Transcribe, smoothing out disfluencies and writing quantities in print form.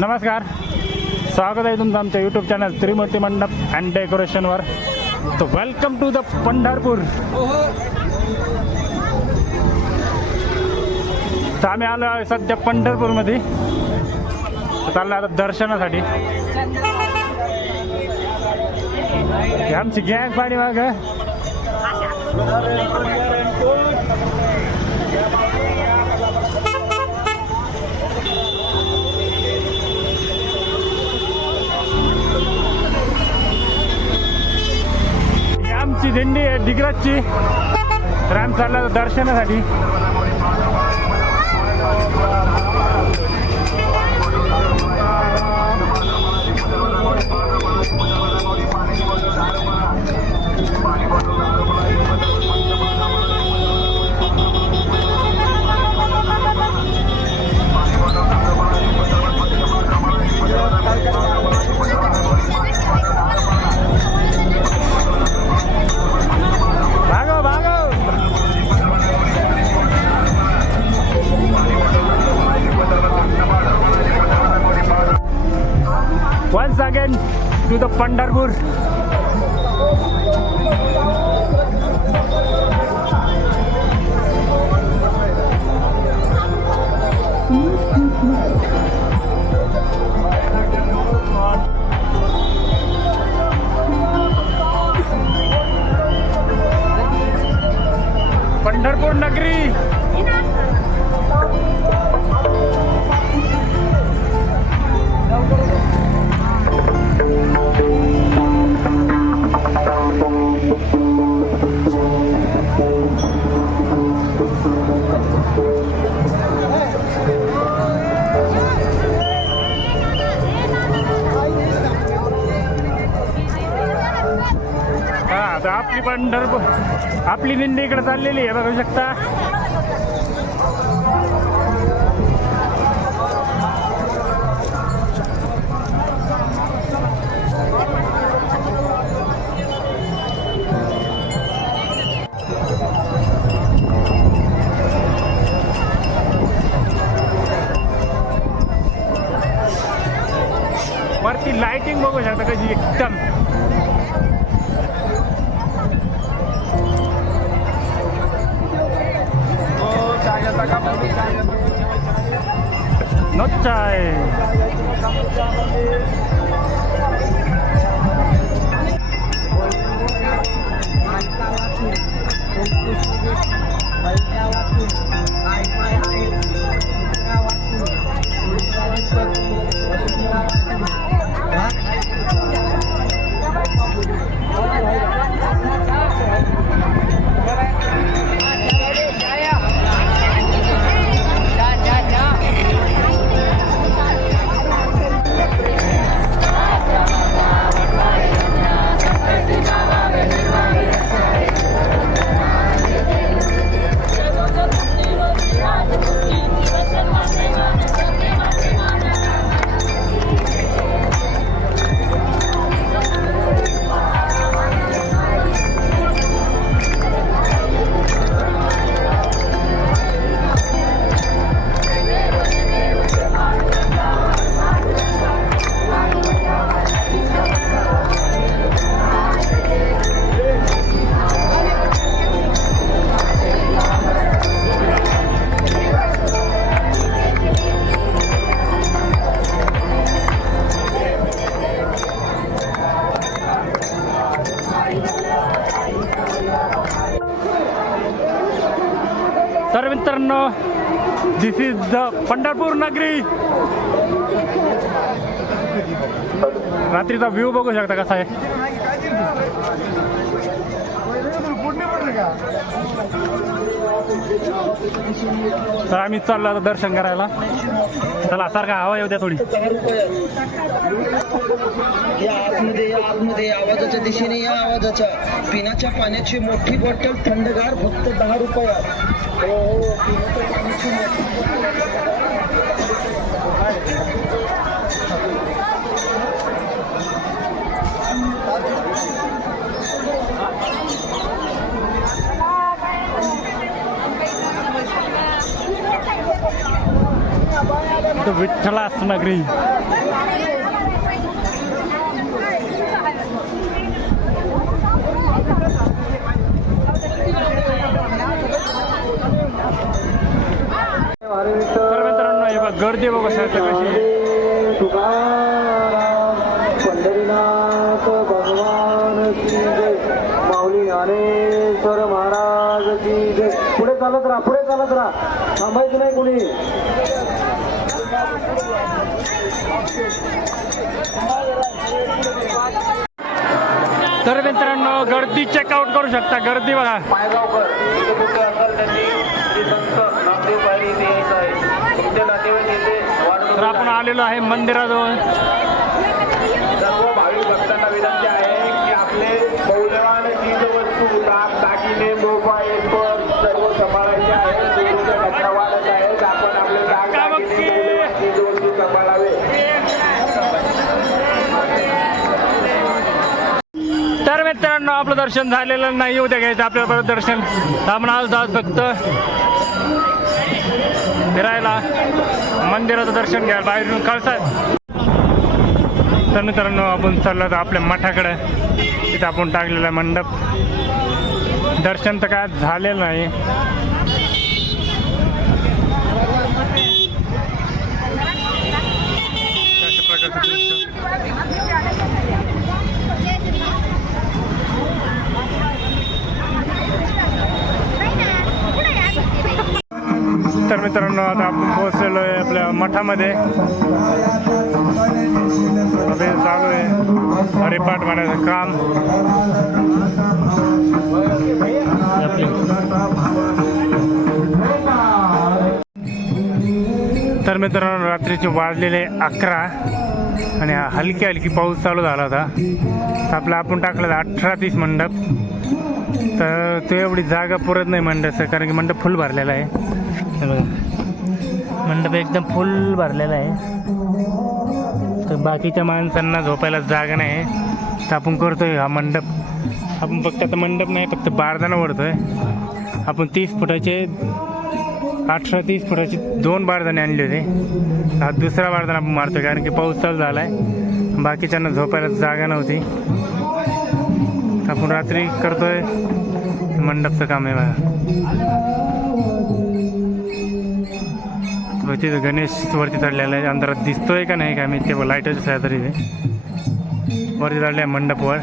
नमस्कार, स्वागत आहे तुमचं आमच्या यूट्यूब चॅनल त्रिमूर्ती मंडप अँड डेकोरेशनवर. तर वेलकम टू द पंढरपूर. तर आम्ही आलो आहे सध्या पंढरपूरमध्ये. चाललो आता दर्शनासाठी. आमची गॅस पाणी माग आमची दिंडी आहे डिग्रजची. तर आम्ही चाललो दर्शनासाठी. Once again to the Pandharpur. Pandharpur नगरी. आपली पंढरपूर आपली दिंडी इकडे चाललेली आहे, बघू शकता. वरती लाइटिंग बघू शकता कशी एकदम. नोचाय तर मित्रांनो, दिस इज द पंढरपूर नगरी. रात्रीचा व्ह्यू बघू शकता कसा आहे. तर आम्ही चाललो आता दर्शन करायला. चला सारखा हवा येऊ द्या थोडी. आतमध्ये आवाजाच्या दिशेने या. आवाजाच्या पिण्याच्या पाण्याची मोठी बॉटल थंडगार फक्त 10 रुपयात. हो, पिण्याच्या पाण्याची मोठी तो विठ्ठला नगरी. तर मित्रांनो हे बघ गर्दी बघू शकता कशी. तुकाराम पंढरीनाथ भगवान की जय. माऊली ज्ञानेश्वर महाराज की जय. पुढे चालत राहा थांबायचं नाही कोणी. तर मित्रांनो गर्दी चेकआउट करू शकता. गर्दी बघा. पायगावकर इथे कुठे असाल त्यांनी श्री संत नामदेव पायरी ते येत आहे. तुमचे नातेवाईक येथे तर आपण आलेलो आहे मंदिराजवळ. सर्व भाविक भक्तांना विनंती आहे की आपले मौल्यवान चीजवस्तू दागिने मोबाईल पर्स सर्व सांभाळायचे आहेत. दूरच्या घटना वाढत आहेत. आपण आपले दागिने चीजवस्तू सांभाळावे. तर मित्रांनो आपलं दर्शन झालेलं नाही. उद्या घ्यायचं आपल्याला परत दर्शन. आपण आज जात फक्त फिरायला मंदिराचं दर्शन घ्यायला बाहेरून कळसात. तर मित्रांनो आपण चाललो तर आपल्या मठाकडे. तिथं आपण टाकलेला मंडप. दर्शन तर काय झालेलं नाही. अशा प्रकारचं दृश्य. तर मित्रांनो आता आपण पोहोचलेलो आहे आपल्या मठामध्ये. अभे चालू आहे हरिपाठ म्हणायचं काम. तर मित्रांनो रात्रीचे वाजलेले 11 आणि हलकी पाऊस चालू झाला होता. तर आपला आपण टाकलं 18:30 मंडप. तर तो एवढी जागा पुरत नाही मंडपचं, कारण की मंडप फुल भरलेला आहे. हे बघा मंडप एकदम फुल भरलेला आहे. तर बाकीच्या माणसांना झोपायला जागा नाही. तर आपण करतोय हा मंडप. आपण फक्त आता मंडप नाही, फक्त बारदाना ओढतोय. आपण 30 फुटाचे 18-30 फुटाचे 2 बारदाणे आणले होते. हा दुसरा बारदाना आपण मारतोय, कारण की पाऊस चालू झाला आहे. बाकीच्यांना झोपायला जागा नव्हती. आपण रात्री करतोय मंडपचं काम आहे बघा. तिथं गणेश वरती चढलेला आहे. अंधारात दिसतोय का नाही काय मी ते लाईटच आहे तरी वरती चढल्या मंडपवर.